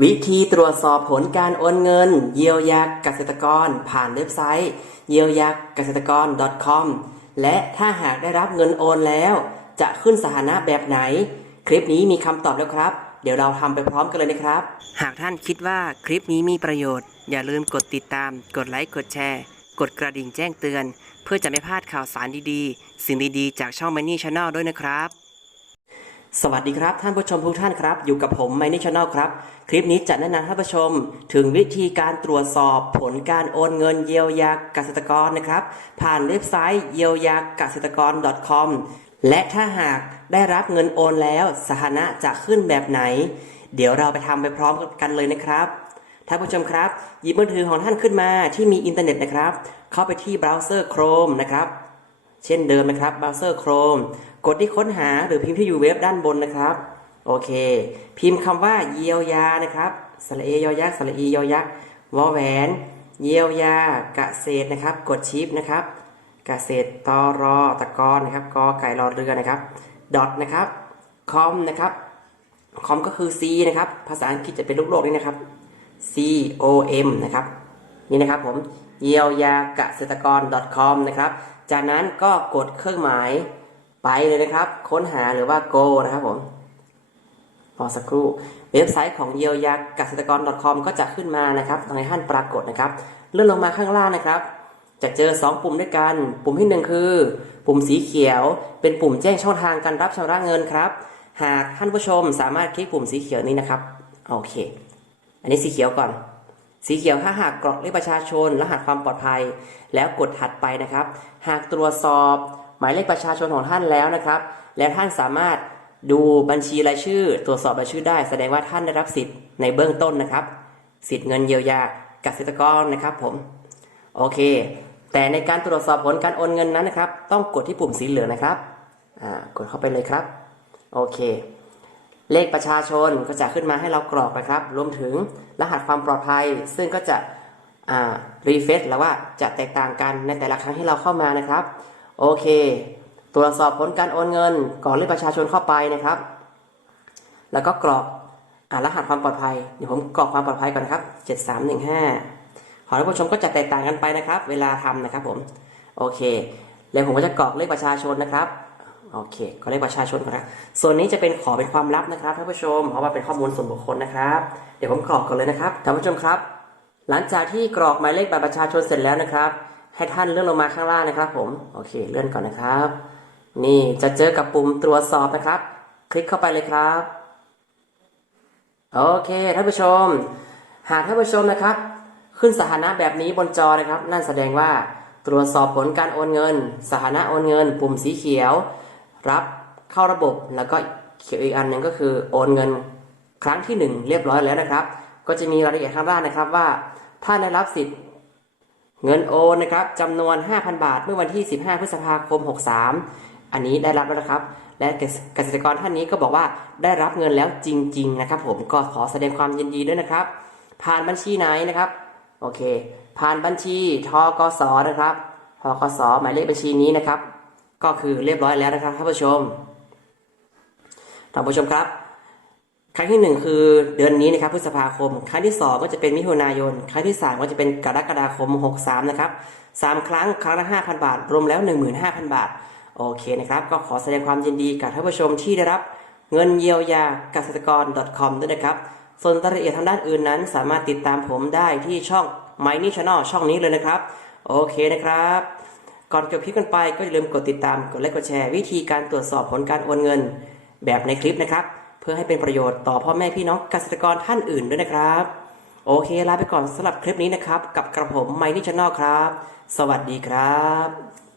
วิธีตรวจสอบผลการโอนเงิน เยียวยาเกษตรกร ผ่านเว็บไซต์ เยียวยาเกษตรกร .com และถ้าหากได้รับเงินโอนแล้ว จะขึ้นสถานะแบบไหน คลิปนี้มีคำตอบแล้วครับ เดี๋ยวเราทำไปพร้อมกันเลยนะครับ หากท่านคิดว่าคลิปนี้มีประโยชน์ อย่าลืมกดติดตาม กดไลค์กดแชร์ กดกระดิ่งแจ้งเตือน เพื่อจะไม่พลาดข่าวสารดีๆ สิ่งดีๆ จากช่อง Money Channel ด้วยนะครับ สวัสดีครับท่านผู้ชมทุกท่านครับ อยู่กับผมไมนิชแนลครับ คลิปนี้จะแนะนำท่านผู้ชม ถึงวิธีการตรวจสอบผลการโอนเงินเยียวยาเกษตรกรนะครับ ผ่านเว็บไซต์เยียวยาเกษตรกร .com และถ้าหากได้รับเงินโอนแล้วสถานะจะขึ้นแบบไหน เดี๋ยวเราไปทำไปพร้อมกันเลยนะครับท่านผู้ชมครับ หยิบมือถือของท่านขึ้นมาที่มีอินเทอร์เน็ตนะครับ เข้าไปที่เบราว์เซอร์ Chrome นะครับ เช่นเดิมนะครับเบราว์เซอร์ Chrome กดที่ค้นหาหรือพิมพ์ที่อยู่เว็บด้านบนนะครับ โอเค พิมพ์คำว่าเยียวยานะครับสระเอยอยักษ์สระอียอยักษ์วอแหวน เยียวยาเกษตรนะครับ กดชิปนะครับเกษตรตอรอตะกอนนะครับกอไก่รอเรือนะครับดอทนะครับคอมนะครับคอมก็คือ C นะครับ ภาษาอังกฤษจะเป็นลูกโลกนี่นะครับ C O M นะครับ นี่นะครับผมเยียวยาเกษตรกร .com นะครับ จากนั้นก็กดเครื่องหมายไปเลยนะครับ ค้นหาหรือว่า go นะครับผมรอสักครู่เว็บไซต์ของเยียวยาเกษตรกร .com ก็จะขึ้นมานะครับตรงให้ท่านปรากฏนะครับ เลื่อนลงมาข้างล่างนะครับ จะเจอ 2 ปุ่มด้วยกัน ปุ่มที่ 1 คือ ปุ่มสีเขียว เป็นปุ่มแจ้งช่องทางการรับชำระเงินครับ หากท่านผู้ชมสามารถคลิกปุ่มสีเขียวนี้นะครับโอเค อันนี้สีเขียวก่อน สีเขียวถ้าหากกรอกเลขประชาชน รหัสความปลอดภัย แล้วกดถัดไปนะครับ หากตรวจสอบหมายเลขประชาชนของท่านแล้วนะครับ แล้วท่านสามารถดูบัญชีรายชื่อ ตรวจสอบรายชื่อได้ แสดงว่าท่านได้รับสิทธิ์ในเบื้องต้นนะครับ สิทธิ์เงินเยียวยาเกษตรกรนะครับผมโอเค แต่ในการตรวจสอบผลการโอนเงินนั้นนะครับ ต้องกดที่ปุ่มสีเหลืองนะครับกดเข้าไปเลยครับ โอเค เลขประชาชนก็จะขึ้นมาให้เรากรอกนะครับ รวมถึงรหัสความปลอดภัย ซึ่งก็จะรีเฟซแล้วว่าจะแตกต่างกันในแต่ละครั้งที่เราเข้ามานะครับ โอเค ตรวจสอบผลการโอนเงินกรอกเลขประชาชนเข้าไปนะครับ แล้วก็กรอกอรหัสความปลอดภัย เดี๋ยวผมกรอกความปลอดภัยก่อนนะครับ 7315 ขอท่านผู้ชมก็จะแตกต่างกันไปนะครับ เวลาทำนะครับผม โอเค แล้วผมก็จะกรอกเลขประชาชนนะครับ โอเคก็เลขประชาชนก่อนนะส่วนนี้จะเป็นขอเป็นความลับนะครับท่านผู้ชม เพราะว่าเป็นข้อมูลส่วนบุคคลนะครับ เดี๋ยวผมกรอกก่อนเลยนะครับท่านผู้ชมครับ หลังจากที่กรอกหมายเลขบัตรประชาชนเสร็จแล้วนะครับ ให้ท่านเลื่อนลงมาข้างล่างนะครับ ผมโอเค เลื่อนก่อนนะครับ นี่จะเจอกับปุ่มตรวจสอบนะครับ คลิกเข้าไปเลยครับโอเคท่านผู้ชม หากท่านผู้ชมนะครับ ขึ้นสถานะแบบนี้บนจอนะครับ นั่นแสดงว่าตรวจสอบผลการโอนเงิน สถานะโอนเงิน ปุ่มสีเขียว รับเข้าระบบแล้วก็เขียวอีกอันหนึ่งก็คือโอนเงินครั้งที่หนึ่งเรียบร้อยแล้วนะครับ ก็จะมีรายละเอียดข้างล่างนะครับว่า ถ้าได้รับสิทธิ์เงินโอนนะครับจำนวน 5,000 บาท เมื่อวันที่ 15 พฤษภาคม 63 อันนี้ได้รับแล้วนะครับ และเกษตรกรท่านนี้ก็บอกว่าได้รับเงินแล้วจริง ๆ นะครับ ผมก็ขอแสดงความยินดีด้วยนะครับ ผ่านบัญชีไหนนะครับโอเค ผ่านบัญชีทกสนะครับทกสหมายเลขบัญชีนี้นะครับ ก็คือเรียบร้อยแล้วนะครับท่านผู้ชมท่านผู้ชมครับ ครั้งที่หนึ่งคือเดือนนี้นะครับพฤษภาคม ครั้งที่สองก็จะเป็นมิถุนายน ครั้งที่สามก็จะเป็นกรกฎาคม 63 นะครับสามครั้งครั้งละ 5,000 บาท รวมแล้ว 15,000 บาท โอเคนะครับ ก็ขอแสดงความยินดีกับท่านผู้ชมที่ได้รับเงินเยียวยาเกษตรกร .com ด้วยนะครับ ส่วนรายละเอียดทางด้านอื่นนั้น สามารถติดตามผมได้ที่ช่อง My n i Channel ช่องนี้เลยนะครับ โอเคนะครับ ก่อนจบคลิปกันไปก็อย่าลืมกดติดตามกดไลค์กดแชร์วิธีการตรวจสอบผลการโอนเงิน แบบในคลิปนะครับ เพื่อให้เป็นประโยชน์ต่อพ่อแม่พี่น้องเกษตรกรท่านอื่นด้วยนะครับ โอเคลาไปก่อนสำหรับคลิปนี้นะครับ กับกระผมไมนี่ชแนลครับ สวัสดีครับ